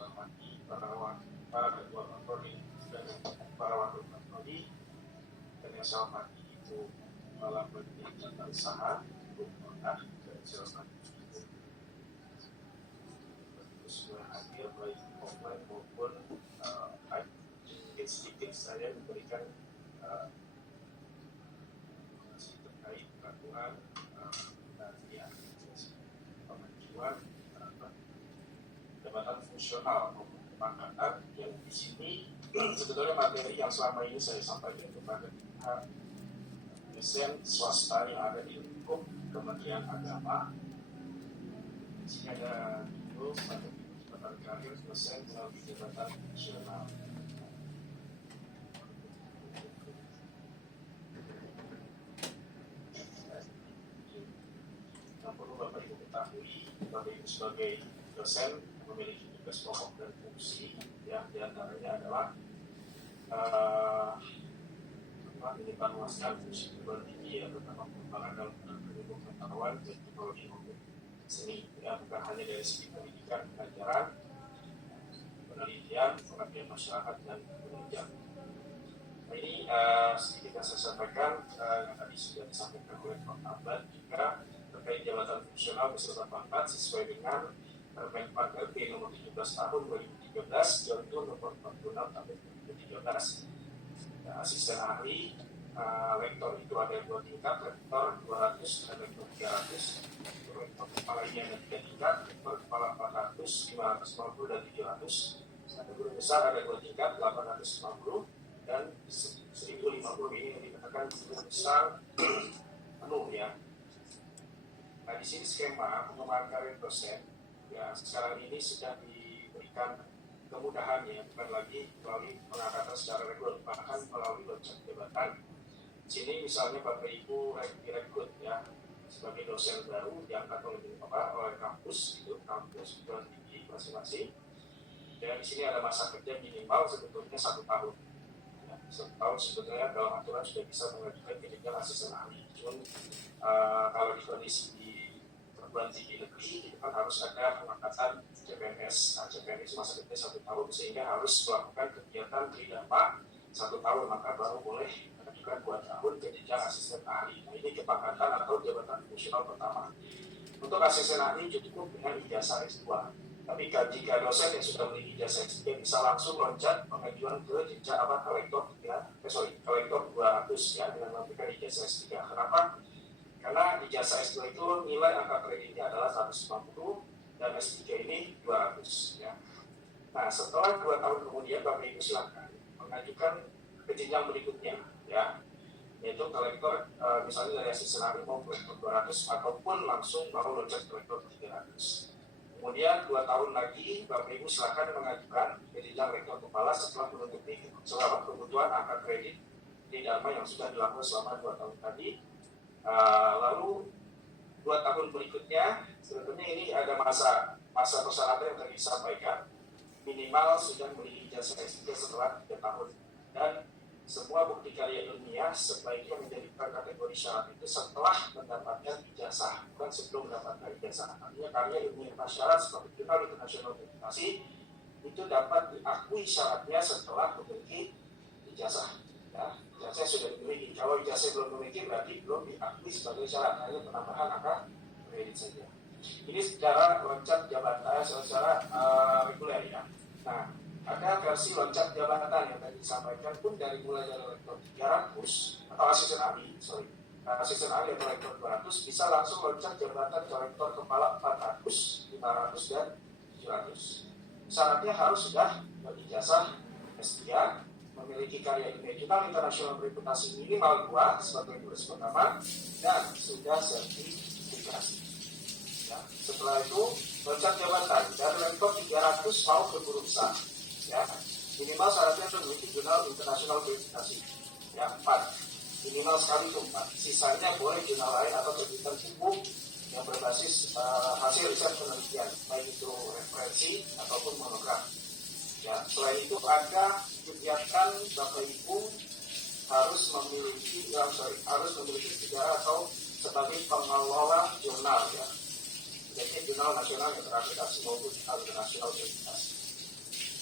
hormati para ketua patroli dan para wakil patroli, dan yang saya hormati Ibu Kepala Badan Tata Usaha, Ibu Kota, dan saya hormati Ibu semua hadir baik offline maupun live. Sedikit saya memberikan terkait peraturan pemajuan jabatan fungsional maupun pemangkatan yang di sini sebetulnya materi yang selama ini saya sampaikan kepada pihak dosen swasta yang ada di lingkup Kementerian Agama. Di sini ada video pada jabatan karir dosen melalui jabatan fungsional. Yang perlu Bapak Ibu ketahui, Bapak Ibu sebagai dosen memiliki tugas pokok dan fungsi, yang diantaranya adalah menyebarluaskan fungsi perguruan tinggi terutama pengembangan dalam ilmu pengetahuan dan teknologi maupun seni, ya, bukan hanya dari segi pendidikan, pengajaran, penelitian, pengabdian masyarakat dan penelitian. Nah, ini sedikit yang saya sampaikan yang tadi sudah disampaikan oleh Pak Abad juga terkait jabatan fungsional beserta pangkat sesuai dengan Permen-Pak RB nomor 17 tahun 2013 Jontur nomor 46 tahun 2013. Ya, asisten ahli lektor itu ada 2 tingkat, rektor 200 dan rektor 300, rektor kepala ini ada 3 tingkat, rektor kepala 400, 550 dan 700. Ada guru besar ada 2 tingkat, 850 dan 1050. Ini yang dikatakan guru besar penuh, ya. Nah, di sini skema pengembangan karir dosen, ya, sekarang ini sudah diberikan kemudahan, ya, bukan lagi melalui pengangkatan secara reguler, bahkan melalui loncat jabatan. Di sini misalnya Bapak Ibu direkrut, ya, sebagai dosen baru diangkat oleh kampus, itu kampus perguruan tinggi masing-masing. Dan di sini ada masa kerja minimal sebetulnya 1 tahun. Ya, 1 tahun sebetulnya dalam aturan sudah bisa mengajukan jenjang asisten ahli. Cuma kalau di kondisi di perguruan tinggi negeri itu kan harus ada pengangkatan CPNS. Nah, CPNS masa kerja 1 tahun sehingga harus melakukan kegiatan bidama 1 tahun, maka baru boleh mengajukan 2 tahun ke jenjang asisten ahli. Nah, ini kepangkatan atau jabatan fungsional pertama. Untuk asisten ahli cukup dengan ijazah S2. Tapi jika dosen yang sudah memiliki ijazah S3 bisa langsung loncat pengajuan ke jenjang kolektor 200, ya, dengan memberikan ijazah S3. Kenapa? Karena ijazah S2 itu nilai angka kreditnya adalah 150 dan S3 ini 200, ya. Nah, setelah 2 tahun kemudian Bapak Ibu silakan mengajukan ke jenjang berikutnya, ya, yaitu kolektor misalnya dari asisten ahli mau kolektor 200 ataupun langsung mau loncat kolektor 300. Kemudian 2 tahun lagi Bapak Ibu silakan mengajukan ke jenjang rektor kepala setelah menutupi selama kebutuhan angka kredit di Dharma yang sudah dilakukan selama 2 tahun tadi. Lalu 2 tahun berikutnya sebetulnya ini ada masa persyaratan yang tadi disampaikan, minimal sudah memiliki ijazah S3 setelah 3 tahun, dan semua bukti karya ilmiah sebaiknya menjadikan kategori syarat itu setelah mendapatkan ijazah, bukan sebelum mendapatkan ijazah. Artinya karya ilmiah syarat seperti jurnal internasional publikasi itu dapat diakui syaratnya setelah memiliki ijazah. Ya, ijazah sudah dimiliki. Kalau ijazah belum memiliki berarti belum diakui sebagai syarat, hanya penambahan angka kredit saja. Ini secara loncat jabatan, secara reguler, ya. Nah, ada versi loncat jabatan yang tadi disampaikan pun dari mulai dari rektor 300 atau asisten ahli atau rektor 200 bisa langsung loncat jabatan ke rektor kepala 400, 500 dan 700. Syaratnya harus sudah berijazah S3, memiliki karya ilmiah jurnal internasional bereputasi minimal 2 sebagai tulis pertama dan sudah sertifikasi. Ya, setelah itu loncat jabatan dari rektor 300 mau ke guru besar. Ya, minimal syaratnya memiliki jurnal internasional verifikasi. Ya, 4. Minimal sekali itu 4. Sisanya boleh jurnal lain atau terbitan buku yang berbasis hasil riset penelitian, baik itu referensi ataupun monograf. Ya, selain itu ada kegiatan Bapak Ibu harus memiliki sejarah atau sebagai pengelola jurnal, ya. Jadi jurnal nasional yang terakreditasi maupun internasional verifikasi.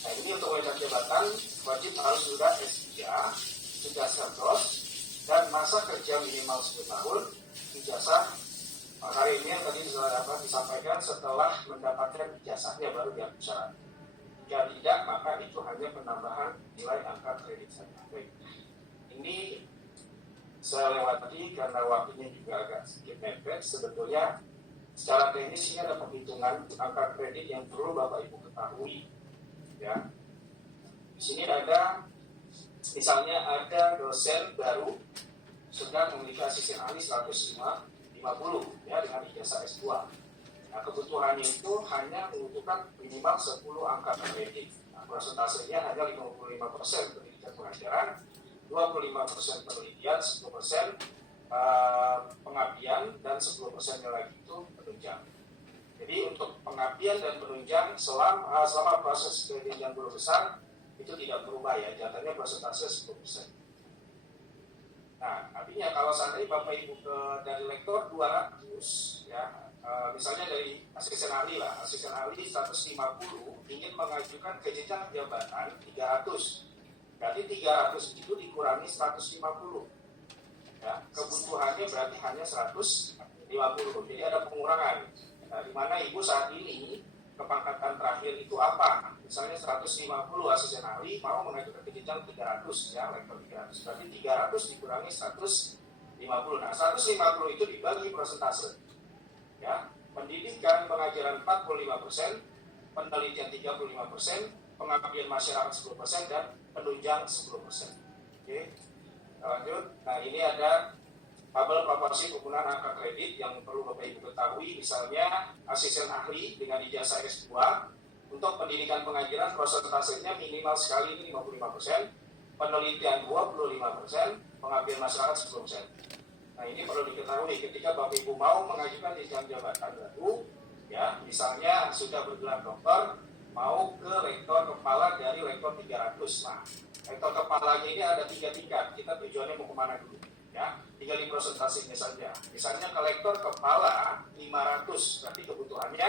Nah, ini untuk wejar jabatan wajib harus sudah S3, sudah serdos, dan masa kerja minimal 10 tahun, ijazah. Hari ini yang tadi disampaikan setelah mendapatkan ijazahnya baru diambil syarat. Jika tidak, maka itu hanya penambahan nilai angka kredit saja. Baik. Ini saya lewati karena waktunya juga agak sedikit mepet. Sebetulnya secara teknis ini ada penghitungan angka kredit yang perlu Bapak Ibu ketahui. Ya, di sini ada, misalnya ada dosen baru sedang memiliki asisten ahli 150 ya dengan ijazah S2. Nah, kebutuhannya itu hanya membutuhkan minimal 10 angka kredit. Nah, persentasenya hanya 55% pendidikan pengajaran, 25% penelitian, 10% pengabdian, dan 10% lagi itu penunjang. Jadi untuk pengabdian dan penunjang selama proses kredit yang belum besar itu tidak berubah ya, jatuhnya persentase 10%. Nah, artinya kalau seandainya Bapak Ibu dari lektor 200 ya, misalnya dari asisten ahli lah, asisten ahli 150 ingin mengajukan ke jenjang jabatan 300. Berarti 300 itu dikurangi 150. Ya, kebutuhannya berarti hanya 150. Jadi ada pengurangan. Nah, di mana Ibu saat ini kepangkatan terakhir itu apa? Misalnya 150 asisten ahli mau mengajukan ke jenjang 300 ya, lektor 300. Berarti 300 dikurangi 150. Nah, 150 itu dibagi persentase. Ya, pendidikan pengajaran 45%, penelitian 35%, pengabdian masyarakat 10%, dan penunjang 10%. Oke. Lanjut. Nah, ini ada tabel proporsi penggunaan angka kredit yang perlu Bapak Ibu ketahui. Misalnya asisten ahli dengan ijazah S2 untuk pendidikan pengajaran persentasenya minimal sekali ini 55%, penelitian 25%, pengabdian masyarakat 10%. Nah, ini perlu diketahui ketika Bapak Ibu mau mengajukan jenjang jabatan baru, ya, misalnya sudah bergelar doktor, mau ke rektor kepala dari lektor 300. Nah, rektor kepalanya ini ada 3 tingkat. Kita tujuannya mau kemana dulu? Ya, tinggal di presentasinya saja. Misalnya ke lektor kepala 500, berarti kebutuhannya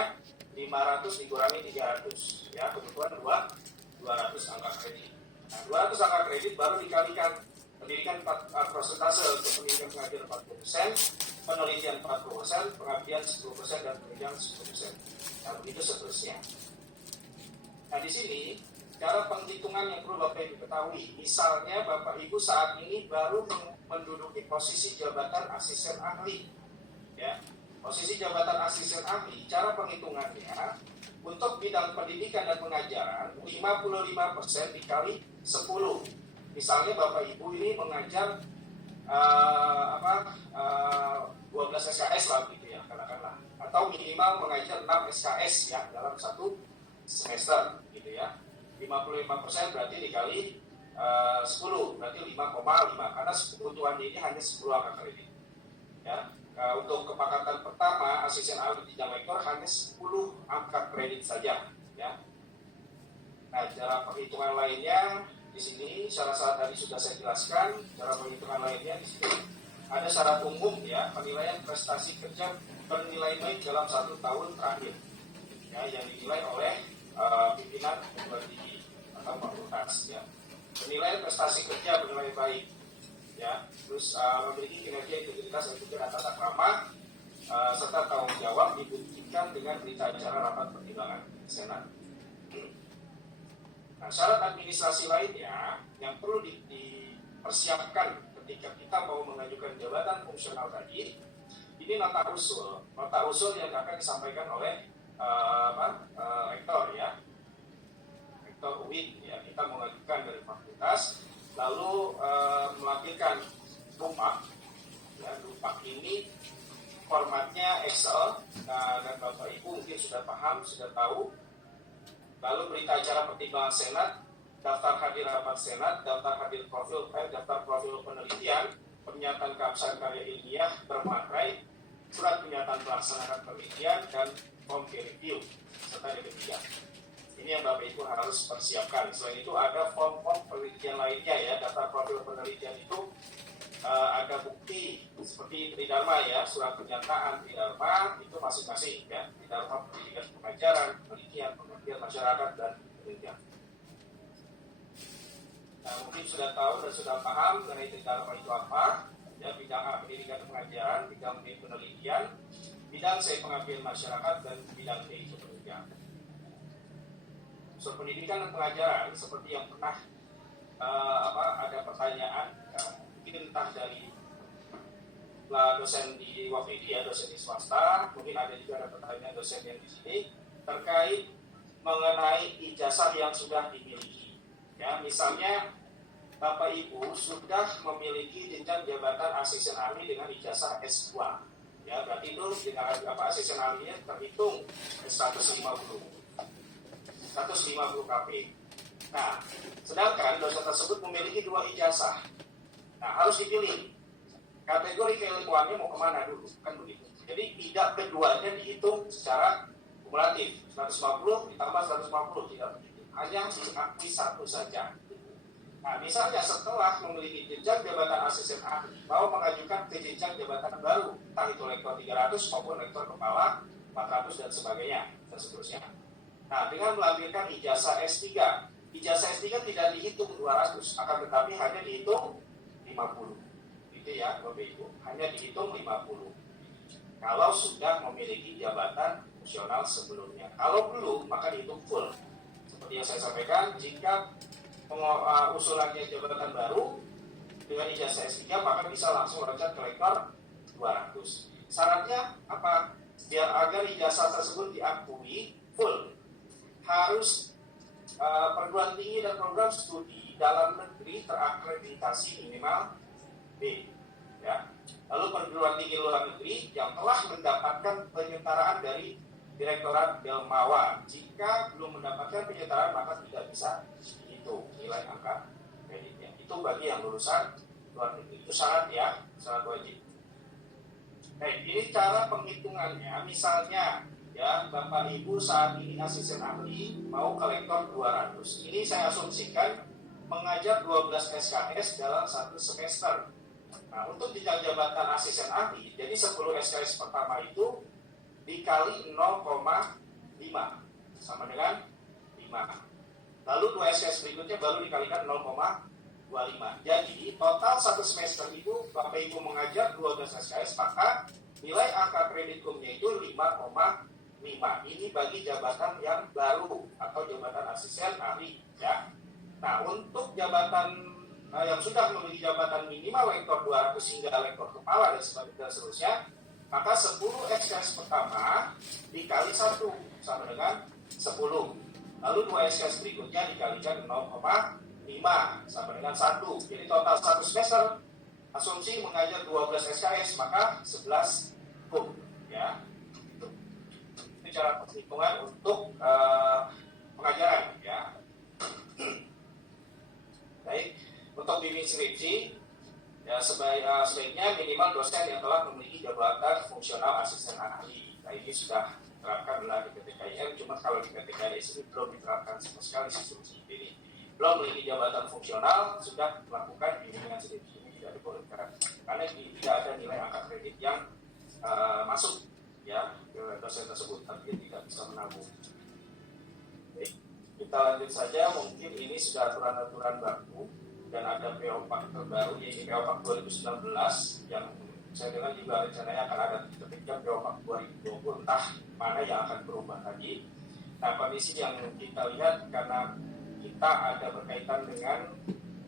500 dikurangi 300. Ya, kebutuhan 200 angka kredit. Nah, 200 angka kredit baru dikalikan pendidikan persentase untuk pendidikan pengajaran 40%, penelitian 40%, pengabdian 10%, dan penunjang 10%. Nah, begitu seterusnya. Nah, di sini cara penghitungan yang perlu Bapak Ibu ketahui. Misalnya Bapak Ibu saat ini baru menduduki posisi jabatan asisten ahli. Ya, posisi jabatan asisten ahli, cara penghitungannya untuk bidang pendidikan dan pengajaran 55% dikali 10. Misalnya Bapak Ibu ini mengajar 12 SKS lah gitu ya, katakanlah, atau minimal mengajar 6 SKS ya dalam satu semester gitu ya. 55% berarti dikali 10 berarti 5,5, karena kebutuhannya ini hanya 10 angka kredit ya. Untuk kepangkatan pertama asisten ahli jenjang lektor hanya 10 angka kredit saja ya. Nah, cara perhitungan lainnya di sini syarat-syarat tadi sudah saya jelaskan. Cara perhitungan lainnya di sini ada syarat umum ya, penilaian prestasi kerja bernilai baik dalam 1 tahun terakhir ya, yang dinilai oleh pimpinan perguruan tinggi atau fakultas ya. Penilaian prestasi kerja bernilai baik ya, terus memiliki kinerja, integritas, etika, dan tata krama serta tanggung jawab dibuktikan dengan berita acara rapat pertimbangan senat. Nah, syarat administrasi lainnya yang perlu dipersiapkan ketika kita mau mengajukan jabatan fungsional tadi, ini nota usul yang akan disampaikan oleh rektor ya, rektor UIN ya. Kita mengajukan dari fakultas, lalu melampirkan rumah ya. Rumah ini formatnya Excel, dan Bapak Ibu mungkin sudah paham, sudah tahu. Lalu berita acara pertimbangan senat, daftar hadir rapat senat, daftar hadir daftar profil penelitian, pernyataan keabsahan karya ilmiah bermaterai, surat pernyataan pelaksanaan penelitian, dan form peer review serta yang ketiga. Ini yang Bapak Ibu harus persiapkan. Selain itu ada form-form penelitian lainnya ya. Daftar profil penelitian itu ada bukti seperti tridharma ya, surat pernyataan tridharma itu masing-masing ya. Tridharma pendidikan pengajaran, penelitian, pengabdian masyarakat, dan penelitian. Nah, mungkin sudah tahu dan sudah paham mengenai T-Dharma itu apa, ya, bidang A pendidikan dan pengajaran, bidang B penelitian, bidang C pengabdian masyarakat, dan bidang D itu penelitian. Unsur pendidikan dan pengajaran seperti yang pernah ada pertanyaan, mungkin entah dari dosen di waktu itu ya, dosen di swasta, mungkin ada juga ada pertanyaan dosen yang di sini terkait mengenai ijazah yang sudah dimiliki. Ya, misalnya Bapak Ibu sudah memiliki jenjang jabatan asisten ahli dengan ijazah S2. Ya, berarti itu dengan asisten ahlinya terhitung 150 KP. Nah, sedangkan dosen tersebut memiliki 2 ijazah. Nah, harus dipilih kategori keilmuannya mau kemana dulu, kan begitu. Jadi tidak keduanya dihitung secara kumulatif, 150 ditambah 150, tidak begitu. Hanya diakui satu saja. Nah, misalnya setelah memiliki jenjang jabatan asisten ahli, mau mengajukan ke jenjang jabatan baru, entah itu lektor 300 maupun lektor kepala 400 dan sebagainya, dan seterusnya. Nah, dengan melampirkan ijazah S3, ijazah S3 tidak dihitung 200, akan tetapi hanya dihitung 50. Itu ya, Bapak Ibu, hanya dihitung 50. Kalau sudah memiliki jabatan fungsional sebelumnya. Kalau belum, maka dihitung full. Seperti yang saya sampaikan, jika usulannya jabatan baru dengan ijazah S3, maka bisa langsung loncat ke lektor 200. Syaratnya apa? Biar agar ijazah tersebut diakui full, harus perguruan tinggi dan program studi dalam negeri terakreditasi minimal B. Ya. Lalu perguruan tinggi luar negeri yang telah mendapatkan penyetaraan dari Direktorat Delmawa. Jika belum mendapatkan penyetaraan, maka tidak bisa dihitung nilai angka kreditnya. Itu bagi yang lulusan luar negeri. Itu syarat ya, syarat wajib. Ini cara penghitungannya. Misalnya ya, Bapak Ibu saat ini asisten ahli mau ke lektor 200. Ini saya asumsikan mengajar 12 SKS dalam 1 semester. Nah, untuk jenjang jabatan asisten ahli, jadi 10 SKS pertama itu dikali 0,5 sama dengan 5. Lalu 2 SKS berikutnya baru dikalikan 0,25. Jadi total 1 semester itu Bapak Ibu mengajar 12 SKS, maka nilai angka kreditumnya itu 5,5. Ini bagi jabatan yang baru atau jabatan asisten ahli ya. Nah, untuk jabatan yang sudah memiliki jabatan minimal lektor 200 hingga lektor kepala dan seterusnya, maka 10 SKS pertama dikali 1 sama dengan 10. Lalu 2 SKS berikutnya dikalikan 0,5 sama dengan 1. Jadi total 1 semester asumsi mengajar 12 SKS, maka 11 hukum ya. Itu cara perhitungan untuk pengajaran ya. Baik, untuk bimbing skripsi ya sebaiknya minimal dosen yang telah memiliki jabatan fungsional asisten ahli. Nah, ini sudah diterapkan di PTKIN, cuma kalau di PTKIN ini belum diterapkan sama sekali sistem seperti ini. Belum memiliki jabatan fungsional sudah melakukan bimbingan skripsi, ini tidak dibolehkan karena tidak ada nilai angka kredit yang masuk ya ke dosen tersebut, tapi tidak bisa menabung. Baik, kita lanjut saja. Mungkin ini sudah aturan-aturan baru dan ada PO-PAK terbaru, yaitu PO-PAK 2019 yang saya dengar juga rencananya akan ada ketika PO-PAK 2020, entah mana yang akan berubah tadi. Nah, kondisi yang kita lihat karena kita ada berkaitan dengan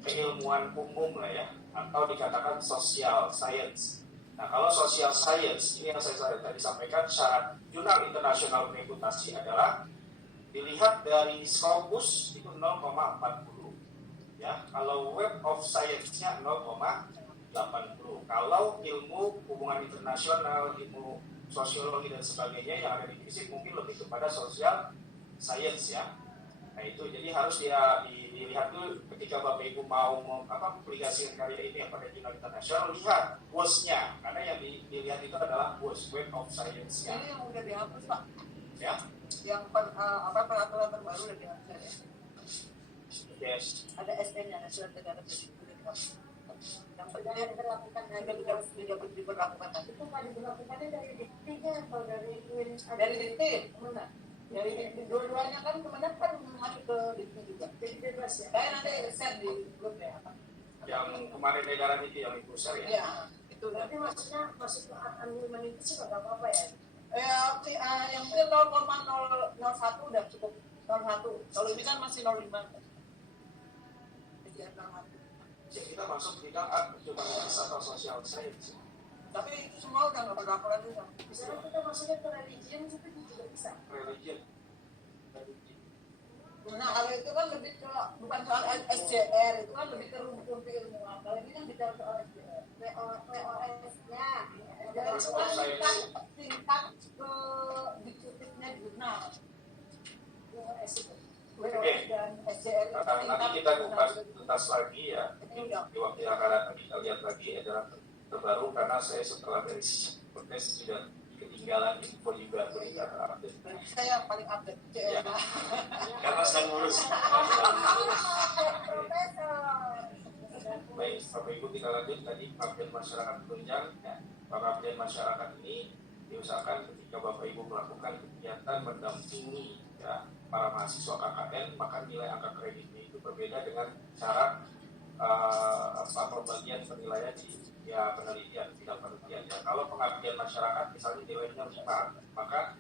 keilmuan umum lah ya, atau dikatakan social science. Nah, kalau social science, ini yang saya tadi sampaikan, syarat jurnal internasional reputasi adalah dilihat dari Scopus itu 0,40 ya. Kalau Web of Science-nya 0,80. Kalau ilmu hubungan internasional, ilmu sosiologi dan sebagainya yang ada di fisik mungkin lebih kepada social science ya. Nah, itu jadi harus dilihat dulu ketika Bapak Ibu mau publikasikan karya ini pada jurnal internasional, lihat WOS-nya, karena yang dilihat itu adalah WOS, Web of Science-nya. Ini yang udah dihapus Pak? Ya. Yang peraturan terbaru udah dihapus ya? Yes. Ada SN-nya, ada surat edaran yang perjalanan diberlakukan tidak diberlakukan. Itu nggak diberlakukannya dari diktinya atau dari dari dikti? Mana? Jadi dua-duanya kan kemudian kan masuk ke Disney juga. Jadi bebas ya. Kayak nanti share di grup ya. Yang kemarin edaran itu yang Ibu share ya? Iya, itu. Tapi maksudnya masuk ke unlimited itu sih nggak apa-apa ya? Yang itu 0,001 udah cukup 01. Kalau ini kan masih 05. Jadi 01. Ya kita masuk bidang humanities atau social science. Tapi itu semua udah nggak berlaporan juga. Misalnya kita masuknya ke religion itu juga bisa. Religion. Nah kalau itu kan lebih ke bukan soal SJR, itu kan lebih ke rumpun keilmuan. Kalau ini kan bicara soal SJR. WOS-nya. Jadi cuma tingkat ke dikutipnya di jurnal. WOS itu. WOS dan SJR itu Nanti kita kupas tuntas lagi ya. Iya. Di waktu yang akan datang kita lihat lagi edaran terbaru karena saya setelah dari protes sudah ketinggalan info juga berita update. Saya paling update Ya. JR. Karena sedang ngurus. Profesor. Baik, Bapak Ibu kita lanjut tadi pengabdian masyarakat penunjang. Ya. Pengabdian masyarakat ini diusahakan ketika Bapak Ibu melakukan kegiatan mendampingi ya, para mahasiswa KKN, maka nilai angka kreditnya itu berbeda dengan cara pembagian penilaian di penelitian, bidang penelitian. Ya, kalau pengabdian masyarakat misalnya nilainya 5, maka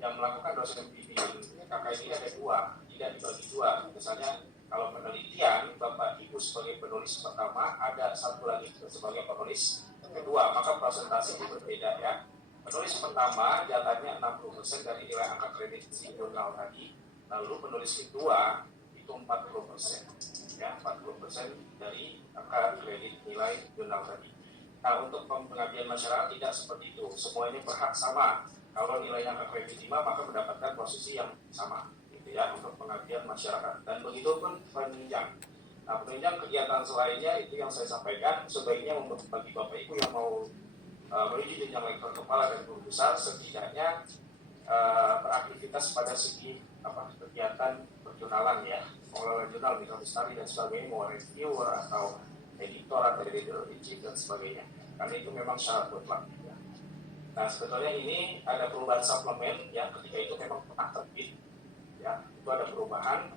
yang melakukan dosen bimbingan KKN ini ada 2, tidak dibagi 2. Misalnya kalau penelitian Bapak Ibu sebagai penulis pertama, ada satu lagi sebagai penulis kedua, maka presentasi itu berbeda ya. Penulis pertama jatahnya 60% dari nilai angka kredit di jurnal tadi, lalu penulis kedua itu 40%. Ya, 40% dari angka kredit nilai jurnal tadi. Nah, untuk pengabdian masyarakat tidak seperti itu. Semuanya berhak sama. Kalau nilai angka kredit 5, maka mendapatkan posisi yang sama, gitu ya, untuk pengabdian masyarakat. Dan begitu pun penunjang. Nah, penunjang kegiatan selainnya itu yang saya sampaikan, sebaiknya untuk bagi Bapak Ibu yang mau menuju jenjang lektor kepala dan guru besar, setidaknya beraktivitas pada segi kegiatan perjurnalan ya, mengelola jurnal, bikin lestari dan sebagainya, mau reviewer atau editor atau editor in chief dan sebagainya, karena itu memang syarat mutlak ya. Nah sebetulnya ini ada perubahan suplemen ya, ketika itu memang pernah terbit ya, itu ada perubahan.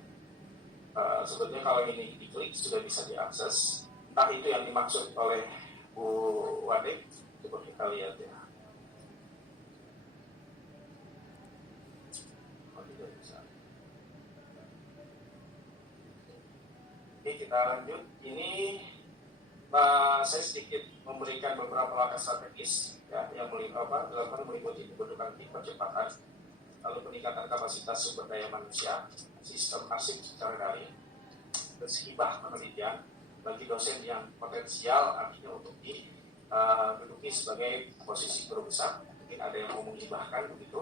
Sebetulnya kalau ini diklik sudah bisa diakses, entah itu yang dimaksud oleh Bu Wadek, coba kita lihat ya. Oke, kita lanjut. Ini saya sedikit memberikan beberapa langkah strategis ya, yang dilakukan meliputi pembentukan tim percepatan, lalu peningkatan kapasitas sumber daya manusia, sistem arsip secara daring, dan hibah penelitian bagi dosen yang potensial artinya untuk diduduki sebagai posisi guru besar, mungkin ada yang mau menghibahkan begitu.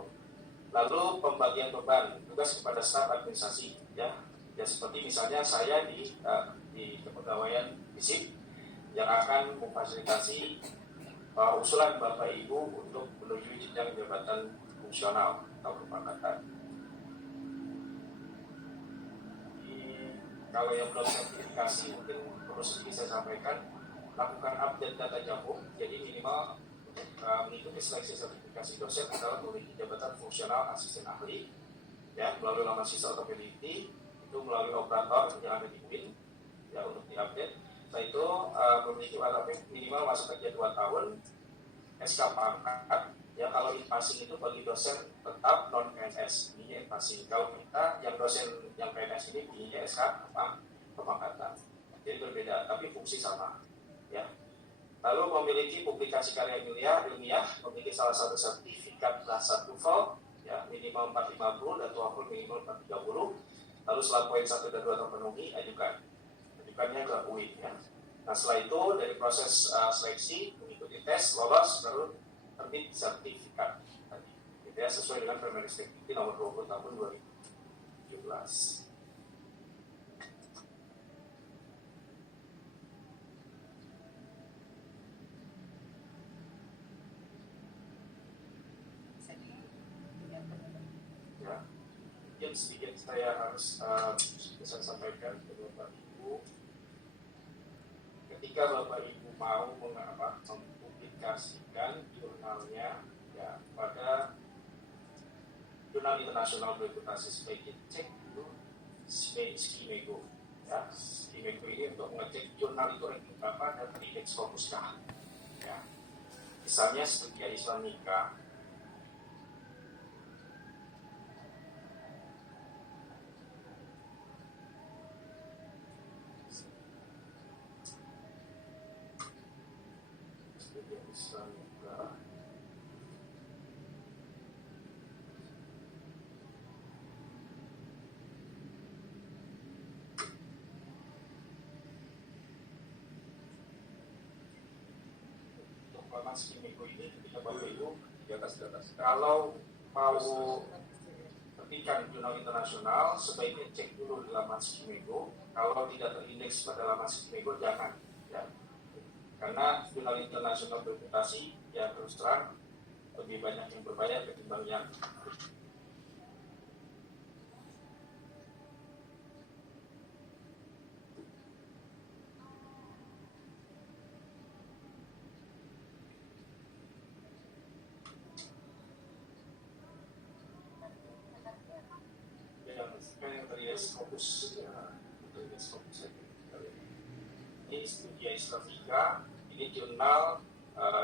Lalu pembagian beban tugas kepada staf administrasi ya seperti misalnya saya di kepegawaian FISIP yang akan memfasilitasi usulan Bapak Ibu untuk menuju jenjang jabatan fungsional atau kepangkatan. Kalau yang belum sertifikasi mungkin perlu sedikit saya sampaikan, lakukan update data jampung, jadi minimal mengikuti seleksi sertifikasi dosen adalah memiliki jabatan fungsional asisten ahli ya, melalui laman siswa atau peneliti, itu melalui operator yang ada di UIN ya, untuk diupdate. Setelah itu memiliki KTP minimal masa kerja 2 tahun, SK pangkat ya. Kalau in-passing itu bagi dosen tetap non PNS ini in-passing. Kalau kita yang dosen yang PNS ini punya SK pemangkatan, jadi berbeda tapi fungsi sama ya. Lalu memiliki publikasi karya ilmiah, memiliki salah satu sertifikat bahasa TOEFL ya, minimal 450 dan TOEFL minimal 430. Lalu setelah poin 1 dan 2 terpenuhi, ajukannya ke UIN ya. Nah setelah itu dari proses seleksi, mengikuti tes, lolos, baru terbit sertifikat tadi. Itu ya, sesuai dengan Permendikbud nomor 20 tahun 2017. Ya, mungkin sedikit saya harus bisa sampaikan ke Bapak Ibu. Ketika Bapak Ibu mau mempublikasikan jurnalnya ya, pada jurnal jurnal internasional bereputasi sebaiknya cek dulu Skimego. Ya, Skimego ini untuk mengecek jurnal itu apa dan indeks fokuskah. Ya. Misalnya Studia Islamika. Studia Islamika. Skimego ini ketika Bapak Ibu di atas. kalau mau ketikkan jurnal internasional sebaiknya cek dulu di laman Skimego. Kalau tidak terindeks pada laman Skimego jangan ya. Karena jurnal internasional bereputasi ya terus terang lebih banyak yang berbahaya ketimbang yang terindeks fokus ya, terindeks fokus saja. Ini Studia Islamika, ini jurnal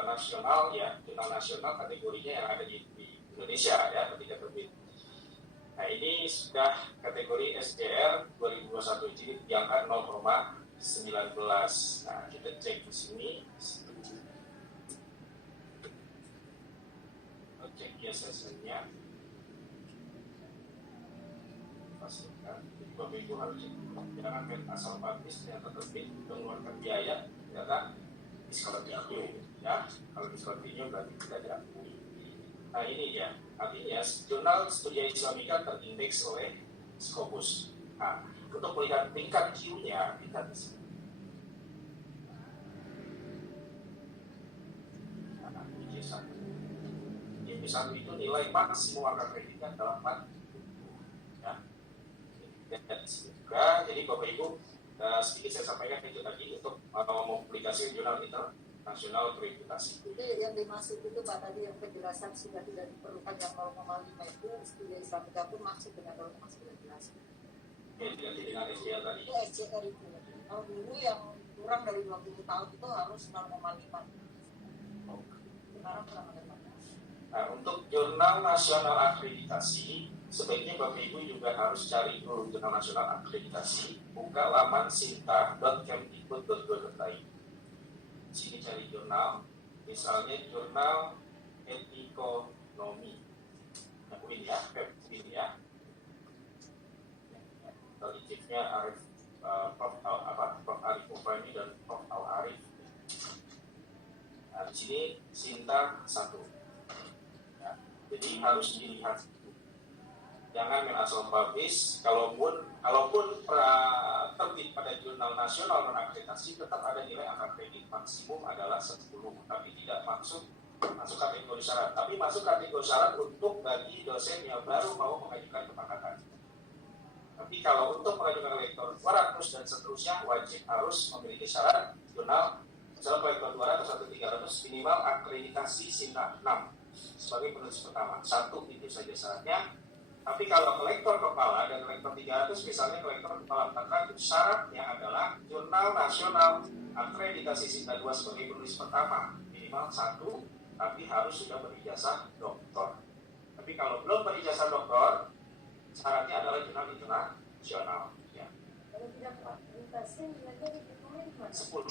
nasional ya, jurnal nasional kategorinya yang ada di Indonesia ya ketika terbit. Nah ini sudah kategori SDR 2021 jadi di angka 0,19. Nah kita cek di sini. Kita cek ISSN-nya. Pastikan Bapak Ibu harus jangan main asal publish ternyata terbit mengeluarkan biaya ternyata discontinue ya. Kalau discontinue berarti tidak diakui. Nah ini ya, artinya jurnal Studia Islamika terindeks oleh Scopus. Nah, untuk melihat tingkat Q-nya kita di sini. Nah, IJ1. IJ1 itu nilai maksimum angka kreditnya adalah 4. Ya. Dan juga, jadi Bapak Ibu sedikit saya sampaikan itu tadi untuk mempublikasi jurnal internasional akreditasi. Itu yang dimaksud itu Pak tadi yang penjelasan sudah tidak diperlukan yang 0,5 itu Studia Islamika pun maksud dengan 0,9 jelas. Ya, diganti dengan SDR tadi. Itu SCR itu. Kalau dulu yang kurang dari 20 tahun itu harus 0,5. Sekarang kurang ada 14. Nah, untuk jurnal nasional akreditasi sebaiknya Bapak Ibu juga harus cari dulu jurnal nasional akreditasi, buka laman sinta.kemdikbud.go.id. Sini cari jurnal, misalnya jurnal etikonomi. Nah, ini ya, ini ya. Terlihatnya Arif, Prof. Arif Mufani dan Prof. Al Arif. Nah, di sini Sinta 1. Ya, jadi harus dilihat. Jangan main asal publish. Kalaupun terbit pada jurnal nasional non akreditasi tetap ada nilai angka kredit maksimum adalah 10, tapi tidak masuk kategori syarat. Tapi masuk kategori syarat untuk bagi dosen yang baru mau mengajukan kepangkatan. Tapi kalau untuk mengajukan lektor 200 dan seterusnya wajib harus memiliki syarat jurnal misalnya lektor 200 atau 300 minimal akreditasi Sinta 6 sebagai penulis pertama. 1 itu saja syaratnya. Tapi kalau kolektor kepala dan kolektor 300 misalnya kolektor kepala 400 syaratnya adalah jurnal nasional akreditasi Sinta 2 sebagai penulis pertama minimal 1 tapi harus sudah berijazah doktor. Tapi kalau belum berijazah doktor syaratnya adalah jurnal internasional ya. Kalau tidak akreditasi nilainya di 10.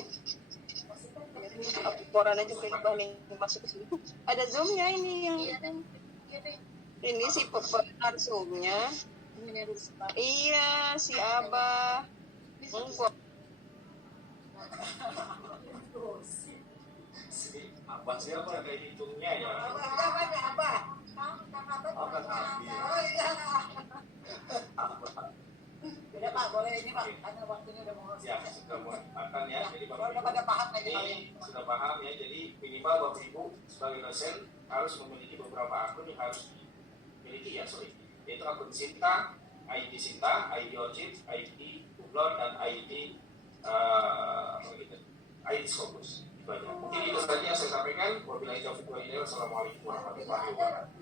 Laporannya juga dibanding masuk ke sini. Ada zoomnya ini yang ini si pepenar zoomnya. Iya si Abah. Abah siapa yang kayak hitungnya ya? Abah. Abah Nabi. Beda Pak, boleh ini Pak, karena waktunya udah mau Ya, sudah mau makan ya. Jadi Bapak udah Ibu pada paham aja ini sudah paham ya. Jadi minimal Bapak Ibu sebagai dosen harus memiliki beberapa akun yang harus dimiliki ya, yaitu akun Sinta, ID Sinta, ID Ojit, ID Google dan ID ID Scopus. Mungkin itu saja yang saya sampaikan. Wabillahi taufiq wal hidayah. Wassalamualaikum warahmatullahi wabarakatuh.